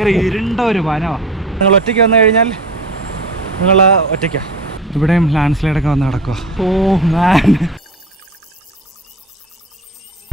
ഭയങ്കര ഇരുണ്ട ഒരു വനമാണ്. നിങ്ങൾ ഒറ്റയ്ക്ക് വന്നു കഴിഞ്ഞാൽ നിങ്ങൾ ഒറ്റയ്ക്കാണ്. ഇവിടെയും ലാൻഡ് സ്ലൈഡൊക്കെ വന്ന് കിടക്കുക. Oh man.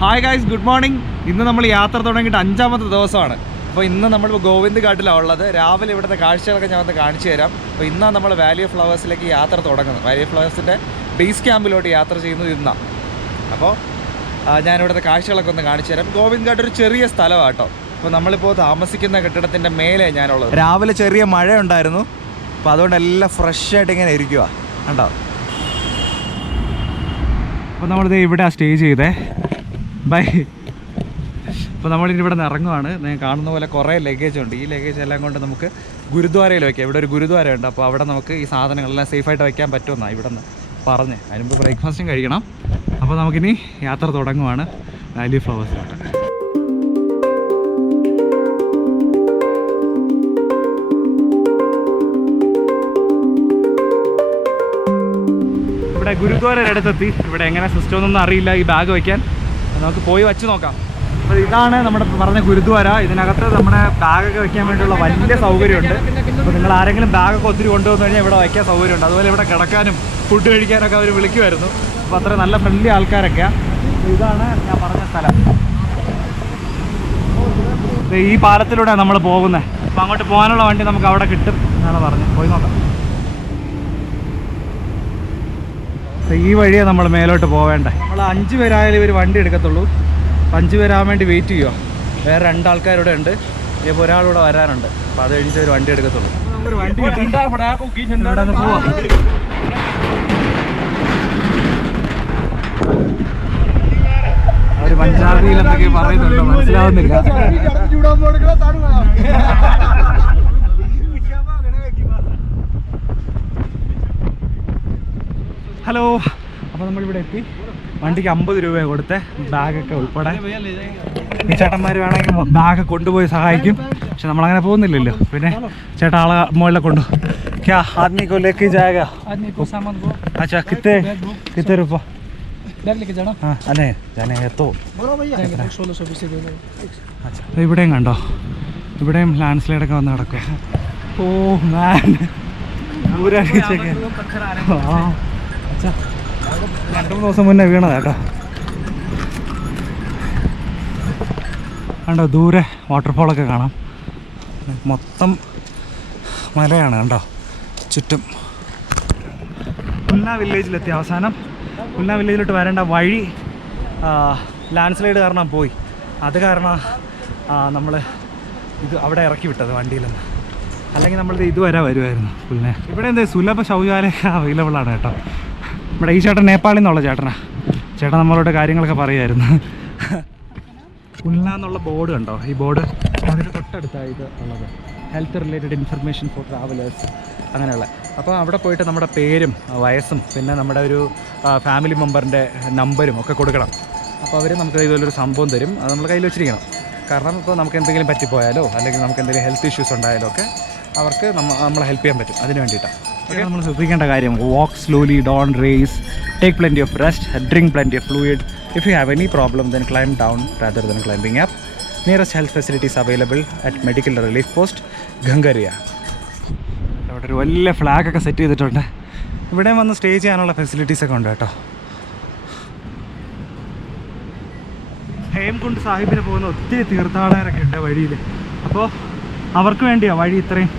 Hi guys, good morning. ഇന്ന് നമ്മൾ യാത്ര തുടങ്ങിയിട്ട് 5ാമത്തെ ദിവസമാണ്. അപ്പോൾ ഇന്ന് നമ്മൾ ഗോവിന്ദ് ഘാട്ടിലാണ് ഉള്ളത്. രാവിലെ ഇവിടുത്തെ കാഴ്ചകളൊക്കെ ഞാൻ വന്ന് കാണിച്ചു തരാം. അപ്പോൾ ഇന്നാണ് നമ്മൾ വാലി ഓഫ് ഫ്ലവേഴ്സിലേക്ക് യാത്ര തുടങ്ങുന്നത്. വാലി ഓഫ് ഫ്ലവേഴ്സിൻ്റെ ബേസ് ക്യാമ്പിലോട്ട് യാത്ര ചെയ്യുന്നത് ഇന്നാണ്. അപ്പോൾ ഞാനിവിടുത്തെ കാഴ്ചകളൊക്കെ ഒന്ന് കാണിച്ചു തരാം. ഗോവിന്ദ് ഘാട്ട് ഒരു ചെറിയ സ്ഥലമാണ് കേട്ടോ. അപ്പോൾ നമ്മളിപ്പോൾ താമസിക്കുന്ന കെട്ടിടത്തിൻ്റെ മേലെ ഞാനുള്ളത്. രാവിലെ ചെറിയ മഴ ഉണ്ടായിരുന്നു, അപ്പോൾ അതുകൊണ്ട് എല്ലാം ഫ്രഷായിട്ട് ഇങ്ങനെ ഇരിക്കുക കണ്ടോ. അപ്പോൾ നമ്മളിത് ഇവിടെ സ്റ്റേ ചെയ്തേ. ബൈ. അപ്പോൾ നമ്മളിനി ഇവിടെ നിന്ന് ഇറങ്ങുവാണ്. ഞാൻ കാണുന്ന പോലെ കുറേ ലഗേജ് ഉണ്ട്. ഈ ലഗേജ് എല്ലാം കൊണ്ട് നമുക്ക് ഗുരുദ്വാരയിൽ വയ്ക്കാം. ഇവിടെ ഒരു ഗുരുദ്വാരയുണ്ട്. അപ്പോൾ അവിടെ നമുക്ക് ഈ സാധനങ്ങളെല്ലാം സേഫായിട്ട് വയ്ക്കാൻ പറ്റുമെന്നാണ് ഇവിടെ നിന്ന് പറഞ്ഞ്. അതിനുമ്പ് ബ്രേക്ക്ഫാസ്റ്റും കഴിക്കണം. അപ്പോൾ നമുക്കിനി യാത്ര തുടങ്ങുവാണ് വാലി ഫ്ലവേഴ്സിലോട്ട്. ഇവിടെ ഗുരുദ്വാരയുടെ അടുത്തെത്തി. ഇവിടെ എങ്ങനെ സിസ്റ്റം ഒന്നും അറിയില്ല ഈ ബാഗ് വയ്ക്കാൻ. നമുക്ക് പോയി വച്ച് നോക്കാം. അപ്പോൾ ഇതാണ് നമ്മുടെ പറഞ്ഞ ഗുരുദ്വാര. ഇതിനകത്ത് നമ്മുടെ ബാഗൊക്കെ വെക്കാൻ വേണ്ടിയുള്ള വലിയ സൗകര്യമുണ്ട്. അപ്പോൾ നിങ്ങൾ ആരെങ്കിലും ബാഗൊക്കെ ഒത്തിരി കൊണ്ടുവന്നു കഴിഞ്ഞാൽ ഇവിടെ വയ്ക്കാൻ സൗകര്യമുണ്ട്. അതുപോലെ ഇവിടെ കിടക്കാനും ഫുഡ് കഴിക്കാനൊക്കെ അവർ വിളിക്കുമായിരുന്നു. അപ്പോൾ അത്ര നല്ല ഫ്രണ്ട്ലി ആൾക്കാരൊക്കെയാണ്. ഇതാണ് ഞാൻ പറഞ്ഞ സ്ഥലം. ഈ പാലത്തിലൂടെയാണ് നമ്മൾ പോകുന്നത്. അപ്പോൾ അങ്ങോട്ട് പോകാനുള്ള വണ്ടി നമുക്ക് അവിടെ കിട്ടും എന്നാണ് പറഞ്ഞത്. പോയി നോക്കാം. ഈ വഴിയാണ് നമ്മൾ മേലോട്ട് പോവേണ്ടത്. നമ്മൾ 5 പേരായാലും ഇവർ വണ്ടി എടുക്കത്തുള്ളൂ. 5 പേരാകാൻ വേണ്ടി വെയിറ്റ് ചെയ്യുക. വേറെ 2 ആൾക്കാരിവിടെ ഉണ്ട്. ഇപ്പോൾ ഒരാളിവിടെ വരാനുണ്ട്. അപ്പോൾ അത് കഴിഞ്ഞിട്ട് ഒരു വണ്ടി എടുക്കത്തുള്ളൂ. നമുക്കൊരു വണ്ടി ഇവിടെ നിന്ന് പോവാം. അവർ പഞ്ചാബിയിൽ എന്തൊക്കെ പറയുന്നുണ്ടോ മനസ്സിലാവുന്നില്ല. ഹലോ. അപ്പോൾ നമ്മളിവിടെ എത്തി. വണ്ടിക്ക് 50 രൂപ കൊടുത്ത് ബാഗൊക്കെ ഉൾപ്പെടെ. ഈ ചേട്ടന്മാർ വേണമെങ്കിൽ ബാഗ് കൊണ്ടുപോയി സഹായിക്കും. പക്ഷെ നമ്മളങ്ങനെ പോകുന്നില്ലല്ലോ. പിന്നെ ചേട്ടാ ആളെ മുകളിലെ കൊണ്ടു ക്യാ ആദ്മി को लेके जाएगा अच्छा कितने रुपये हाँ अने जाने तो ഇവിടെയും കണ്ടോ, ഇവിടെയും ലാൻഡ് സ്ലൈഡൊക്കെ വന്ന് കിടക്കുക. ഓ മാൻ. ദൂരെ ആ അച്ഛാ 2-3 ദിവസം മുന്നേ വീണതാ കേട്ടോ. കണ്ടോ ദൂരെ വാട്ടർഫോളൊക്കെ കാണാം. മൊത്തം മലയാണ് കണ്ടോ ചുറ്റും. കുൽന വില്ലേജിലെത്തി. അവസാനം കുൽന വില്ലേജിലോട്ട് വരേണ്ട വഴി ലാൻഡ് സ്ലൈഡ് കാരണം പോയി. അത് കാരണം നമ്മൾ ഇത് അവിടെ ഇറക്കി വിട്ടത് വണ്ടിയിൽ നിന്ന്. അല്ലെങ്കിൽ നമ്മളിത് ഇതുവരെ വരുമായിരുന്നു കുൽന. ഇവിടെ എന്താ സുലഭ ശൗചാലയം അവൈലബിൾ ആണ് കേട്ടോ. ഇവിടെ ഈ ചേട്ടൻ നേപ്പാളിൽ നിന്നുള്ള ചേട്ടനാണ്. ചേട്ടൻ നമ്മളോട് കാര്യങ്ങളൊക്കെ പറയുമായിരുന്നു. കുൽന എന്നുള്ള ബോർഡ് കണ്ടോ, ഈ ബോർഡ് അതിന് തൊട്ടടുത്താണ് ഇത് ഉള്ളത്. Health related information for travellers അങ്ങനെയുള്ള. അപ്പോൾ അവിടെ പോയിട്ട് നമ്മുടെ പേരും വയസ്സും പിന്നെ നമ്മുടെ ഒരു ഫാമിലി മെമ്പറിൻ്റെ നമ്പരും ഒക്കെ കൊടുക്കണം. അപ്പോൾ അവർ നമുക്ക് ഇതുപോലൊരു സംഭവം തരും. അത് നമ്മൾ കയ്യിൽ വെച്ചിരിക്കണം. കാരണം ഇപ്പോൾ നമുക്ക് എന്തെങ്കിലും പറ്റിപ്പോയാലോ അല്ലെങ്കിൽ നമുക്ക് എന്തെങ്കിലും ഹെൽത്ത് ഇഷ്യൂസ് ഉണ്ടായാലോ ഒക്കെ അവർക്ക് നമ്മളെ ഹെൽപ്പ് ചെയ്യാൻ പറ്റും. അതിന് വേണ്ടിയിട്ടാണ്. ഓക്കെ, നമ്മൾ ശ്രദ്ധിക്കേണ്ട കാര്യം walk slowly, don't race, take plenty of rest, drink plenty of fluid. If you have any problem, then climb down rather than climbing up. Nearest health facilities available at Medical Relief Post, Ghangaria. ഇവിടെ ഒരു വലിയ ഫ്ലാഗൊക്കെ set ചെയ്തിട്ടുണ്ട്. ഇവിടെ വന്ന് stay ചെയ്യാനുള്ള ഫെസിലിറ്റീസൊക്കെ ഉണ്ട് കേട്ടോ. ഹേംകുണ്ട് സാഹിബിന് പോകുന്ന ഒത്തിരി തീർത്ഥാടകരൊക്കെ ഉണ്ട് വഴിയിൽ. അപ്പോൾ അവർക്ക് വേണ്ടിയാണ് വഴി ഇത്രയും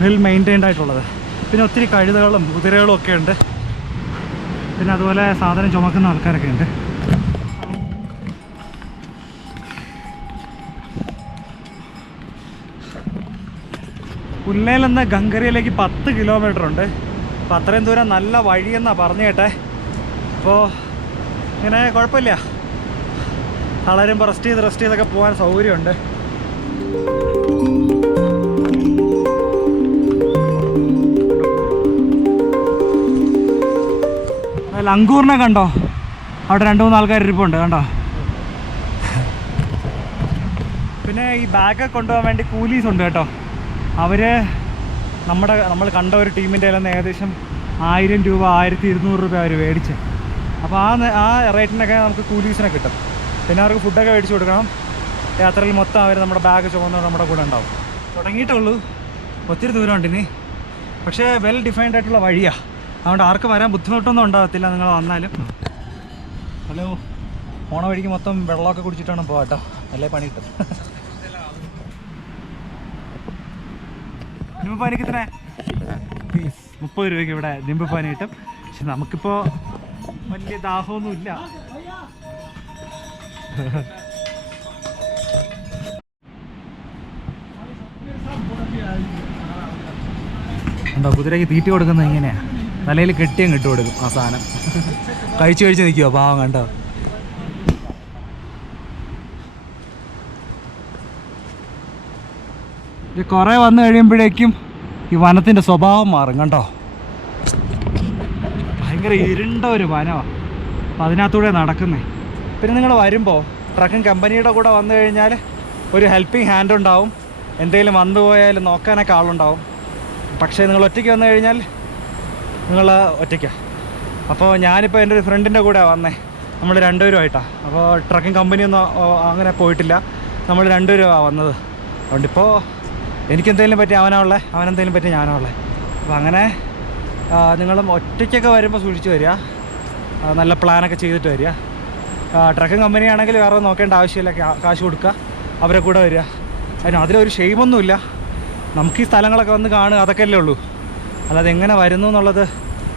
വെൽ മെയിൻറ്റൈൻഡ് ആയിട്ടുള്ളത്. പിന്നെ ഒത്തിരി കഴുതകളും കുതിരകളും ഒക്കെ ഉണ്ട്. പിന്നെ അതുപോലെ സാധനം ചുമക്കുന്ന ആൾക്കാരൊക്കെ ഉണ്ട്. കുൽനയിൽ നിന്ന് ഗംഗറിയയിലേക്ക് 10 കിലോമീറ്റർ ഉണ്ട്. അപ്പോൾ അത്രയും ദൂരം നല്ല വഴിയെന്നാണ് പറഞ്ഞു കേട്ടെ. അപ്പോൾ ഇങ്ങനെ കുഴപ്പമില്ല, തളരുമ്പോൾ റെസ്റ്റ് ചെയ്തൊക്കെ പോകാൻ സൗകര്യമുണ്ട്. ലങ്കൂറിനെ കണ്ടോ, അവിടെ 2-3 ആൾക്കാർ ഇരിപ്പുണ്ട് കണ്ടോ. പിന്നെ ഈ ബാഗ് കൊണ്ടുപോകാൻ വേണ്ടി കൂലീസ് ഉണ്ട് കേട്ടോ. അവർ നമ്മൾ കണ്ട ഒരു ടീമിൻ്റെ കയ്യിൽ നിന്ന് ഏകദേശം 1000 രൂപ 1200 രൂപ അവർ മേടിച്ച്. അപ്പോൾ ആ റേറ്റിനൊക്കെ നമുക്ക് കൂലീസിനെ കിട്ടും. പിന്നെ അവർക്ക് ഫുഡൊക്കെ മേടിച്ച് കൊടുക്കണം. യാത്രയിൽ മൊത്തം അവർ നമ്മുടെ ബാഗ് ചുമന്ന് നമ്മുടെ കൂടെ ഉണ്ടാവും. തുടങ്ങിയിട്ടുള്ളൂ, ഒത്തിരി ദൂരമുണ്ട് ഇനി. പക്ഷേ വെൽ ഡിഫൈൻഡ് ആയിട്ടുള്ള വഴിയാണ്, അതുകൊണ്ട് ആർക്കും വരാൻ ബുദ്ധിമുട്ടൊന്നും ഉണ്ടാകത്തില്ല നിങ്ങൾ വന്നാലും. ഹലോ, പോണ വഴിക്ക് മൊത്തം വെള്ളമൊക്കെ കുടിച്ചിട്ടാണ് പോകാട്ടോ, നല്ല പണി കിട്ടും. നിമ്പുപാനി കിട്ടണേ 30 രൂപയ്ക്ക് ഇവിടെ നിമ്പുപാനി കിട്ടും. പക്ഷെ നമുക്കിപ്പോൾ വലിയ ദാഹമൊന്നുമില്ല. എന്താ കുതിരയ്ക്ക് തീറ്റ കൊടുക്കുന്നത് ഇങ്ങനെയാ, തലയിൽ കെട്ടിയും കിട്ടു കൊടുക്കും ആ സാധനം. കഴിച്ച് നിൽക്കുമോ പാവം, കണ്ടോ. ഇത് കുറേ വന്നു കഴിയുമ്പോഴേക്കും ഈ വനത്തിൻ്റെ സ്വഭാവം മാറും കണ്ടോ. ഭയങ്കര ഇരുണ്ട ഒരു വനമാണ്, അപ്പം അതിനകത്തൂടെ നടക്കുന്നേ. പിന്നെ നിങ്ങൾ വരുമ്പോൾ ട്രക്കിംഗ് കമ്പനിയുടെ കൂടെ വന്നു കഴിഞ്ഞാൽ ഒരു ഹെൽപ്പിംഗ് ഹാൻഡ് ഉണ്ടാവും, എന്തെങ്കിലും വന്നു പോയാൽ നോക്കാനൊക്കെ ആളുണ്ടാവും. പക്ഷേ നിങ്ങൾ ഒറ്റയ്ക്ക് വന്നു കഴിഞ്ഞാൽ നിങ്ങൾ ഒറ്റയ്ക്കാണ്. അപ്പോൾ ഞാനിപ്പോൾ എൻ്റെ ഒരു ഫ്രണ്ടിൻ്റെ കൂടെ വന്നേ, നമ്മൾ രണ്ടുപേരുമായിട്ടാണ്. അപ്പോൾ ട്രക്കിംഗ് കമ്പനിയൊന്നും അങ്ങനെ പോയിട്ടില്ല, നമ്മൾ രണ്ടുപേരുമാണ് വന്നത്. അതുകൊണ്ടിപ്പോൾ എനിക്കെന്തെങ്കിലും പറ്റി അവനാണുള്ളത്, അവനെന്തെങ്കിലും പറ്റി ഞാനാണുള്ളത്. അപ്പോൾ അങ്ങനെ നിങ്ങളും ഒറ്റയ്ക്കൊക്കെ വരുമ്പോൾ സൂക്ഷിച്ച് വരിക, നല്ല പ്ലാനൊക്കെ ചെയ്തിട്ട് വരിക. ട്രക്കിംഗ് കമ്പനി ആണെങ്കിൽ വേറെ നോക്കേണ്ട ആവശ്യമില്ല, കാശ് കൊടുക്കുക, അവരെ കൂടെ വരിക. അതിലൊരു ഷെയിമൊന്നുമില്ല. നമുക്ക് ഈ സ്ഥലങ്ങളൊക്കെ വന്ന് കാണുക, അതൊക്കെ അല്ലേ ഉള്ളൂ. അല്ലാതെ എങ്ങനെ വരുന്നു എന്നുള്ളത്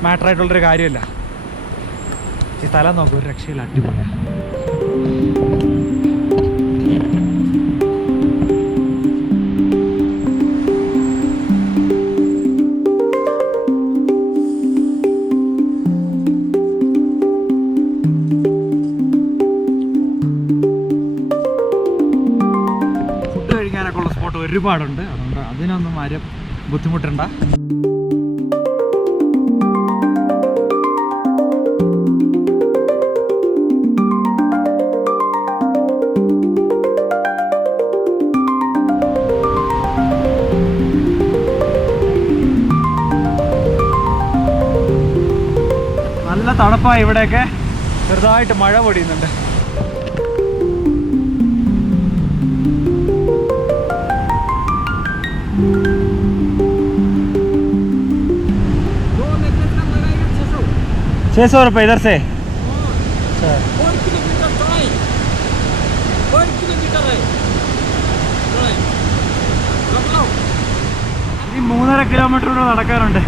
മാറ്ററായിട്ടുള്ളൊരു കാര്യമല്ല. ഈ സ്ഥലം നോക്കും, ഒരു രക്ഷയില്ല, അടിപൊളിയാണ്. ഒരുപാടുണ്ട്, അതുകൊണ്ട് അതിനൊന്നും ആരും ബുദ്ധിമുട്ടണ്ട. നല്ല തണുപ്പാണ് ഇവിടെയൊക്കെ, ചെറുതായിട്ട് മഴ പൊടിയുന്നുണ്ട്. ₹600 इधर से। ഈ 3.5 കിലോമീറ്റർ നടക്കാനുണ്ട്,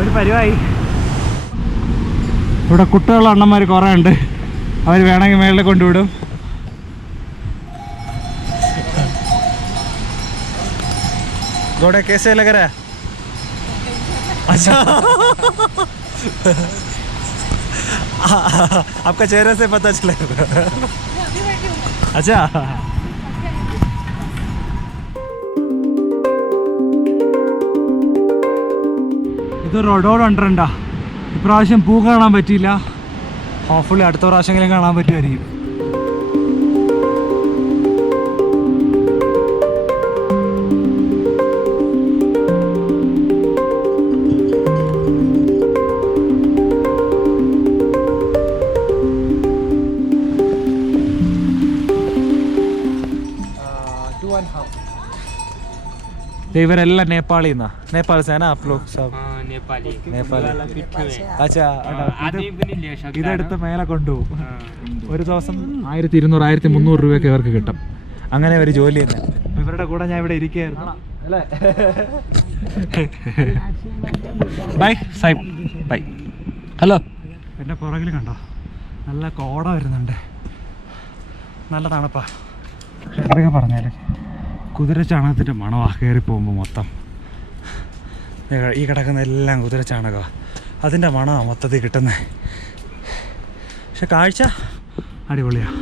ഒരു പരിവായി. ഇവിടെ കുട്ടികളുടെ അണ്ണന്മാർ കുറേ ഉണ്ട്, അവർ വേണമെങ്കിൽ മേളിൽ കൊണ്ടുവിടും. घोड़े कैसे लग रहा है? अच्छा आपका चेहरे से पता चलेगा। अच्छा ഇത് റോഡോണ്ടുണ്ടാ. ഇപ്രാവശ്യം പൂ കാണാൻ പറ്റിയില്ല, ഹോപ്പ്ഫുള്ളി അടുത്ത പ്രാവശ്യമെങ്കിലും കാണാൻ പറ്റുമായിരിക്കും. ഇവരെല്ലാം നേപ്പാളിന്നാ. നേപ്പാൾ സേന ഇതെടുത്ത് മേലെ കൊണ്ടുപോകും. ഒരു ദിവസം 1200-1300 രൂപയൊക്കെ ഇവർക്ക് കിട്ടും. അങ്ങനെ ഒരു ജോലി തന്നെ. ഇവരുടെ കൂടെ ഞാൻ ഇവിടെ ഇരിക്കുകയായിരുന്നു അല്ലേ. Bye Sahib, bye. ഹലോ. എൻ്റെ പുറകിൽ കണ്ടോ, നല്ല കോട വരുന്നുണ്ട്, നല്ല തണുപ്പാ. എന്തൊക്കെ പറഞ്ഞാലേ കുതിര ചാണകത്തിൻ്റെ മണമാണ് കയറി പോകുമ്പോൾ മൊത്തം. ഈ കിടക്കുന്ന എല്ലാം കുതിര ചാണകമാണ്, അതിൻ്റെ മണമാണ് മൊത്തത്തിൽ കിട്ടുന്നത്. പക്ഷെ കാഴ്ച അടിപൊളിയാണ്.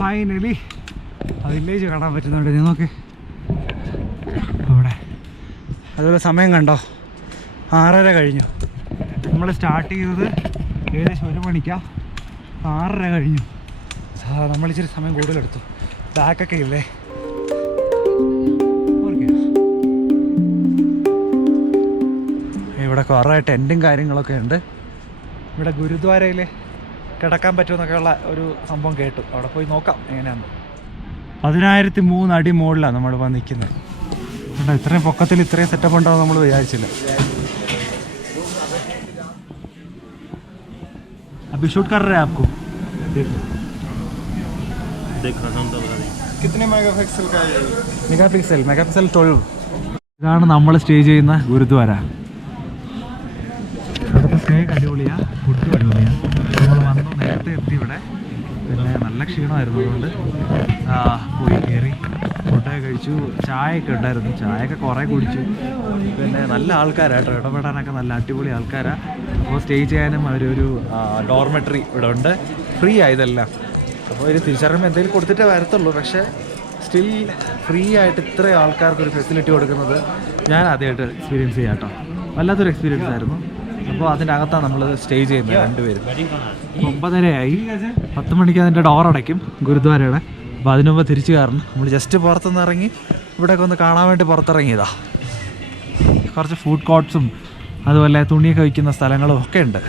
ഫൈനലി ആ വില്ലേജ് കാണാൻ പറ്റുന്നുണ്ട്. നീ നോക്ക് അവിടെ. അതുപോലെ സമയം കണ്ടോ, 6:30 കഴിഞ്ഞു. നമ്മൾ സ്റ്റാർട്ട് ചെയ്തത് ഏകദേശം 1 മണിക്കാണ്, 6:30 കഴിഞ്ഞു. നമ്മളിച്ചിരി സമയം കൂടുതലെടുത്തു. ബാക്കൊക്കെ ഇല്ലേ. ഇവിടെ കുറേ ടെൻറ്റും കാര്യങ്ങളൊക്കെ ഉണ്ട്. ഇവിടെ ഗുരുദ്വാരയിൽ കിടക്കാൻ പറ്റുമെന്നൊക്കെയുള്ള ഒരു സംഭവം കേട്ടു. അവിടെ പോയി നോക്കാം എങ്ങനെയാണ്. 10,003 അടി മുകളിലാണ് നമ്മളിപ്പോൾ നിൽക്കുന്നത്. കേട്ടോ, ഇത്രയും പൊക്കത്തിൽ ഇത്രയും സെറ്റപ്പ് ഉണ്ടാവും നമ്മൾ വിചാരിച്ചില്ല. अभी शूट कर रहे हैं आपको कितने मेगापिक्सल का है? മെഗാപിക്സൽ 12. ഇതാണ് നമ്മൾ സ്റ്റേ ചെയ്യുന്ന ഗുരുദ്വാര. ഇവിടുത്തെ സ്റ്റേ അടിപൊളിയാ, ഫുഡ് അടിപൊളിയാ. നമ്മൾ വന്നു നേരത്തെ എത്തി ഇവിടെ. പിന്നെ നല്ല ക്ഷീണമായിരുന്നു, അതുകൊണ്ട് പോയി കയറി ഫുഡൊക്കെ കഴിച്ചു. ചായയൊക്കെ ഉണ്ടായിരുന്നു, ചായയൊക്കെ കുറേ കുടിച്ചു. പിന്നെ നല്ല ആൾക്കാരാട്ടോ, ഇടപെടാനൊക്കെ നല്ല അടിപൊളി ആൾക്കാരാണ്. അപ്പോൾ സ്റ്റേ ചെയ്യാനും അവരൊരു ഡോർമെട്രി ഇവിടെ ഉണ്ട്, ഫ്രീ ആയതെല്ലാം. അപ്പോൾ ഒരു തിരിച്ചറിയുമ്പോൾ എന്തെങ്കിലും കൊടുത്തിട്ടേ വരത്തുള്ളൂ. പക്ഷേ സ്റ്റിൽ ഫ്രീ ആയിട്ട് ഇത്രയും ആൾക്കാർക്കൊരു ഫെസിലിറ്റി കൊടുക്കുന്നത് ഞാൻ ആദ്യമായിട്ട് എക്സ്പീരിയൻസ് ചെയ്യാം കേട്ടോ. വല്ലാത്തൊരു എക്സ്പീരിയൻസ് ആയിരുന്നു. അപ്പോൾ അതിൻ്റെ അകത്താണ് നമ്മൾ സ്റ്റേ ചെയ്യുന്നത് രണ്ടുപേരും. 9:30 10 മണിക്ക് അതിൻ്റെ ഡോർ അടയ്ക്കും ഗുരുദ്വാരയുടെ. അപ്പോൾ അതിനു മുമ്പ് തിരിച്ചു കയറണം. നമ്മൾ ജസ്റ്റ് പുറത്തുനിന്ന് ഇറങ്ങി ഇവിടെയൊക്കെ ഒന്ന് കാണാൻ വേണ്ടി പുറത്തിറങ്ങിയതാണ്. കുറച്ച് ഫുഡ് കോർട്ട്സും അതുപോലെ തുണിയൊക്കെ വയ്ക്കുന്ന സ്ഥലങ്ങളും ഒക്കെ ഉണ്ട്.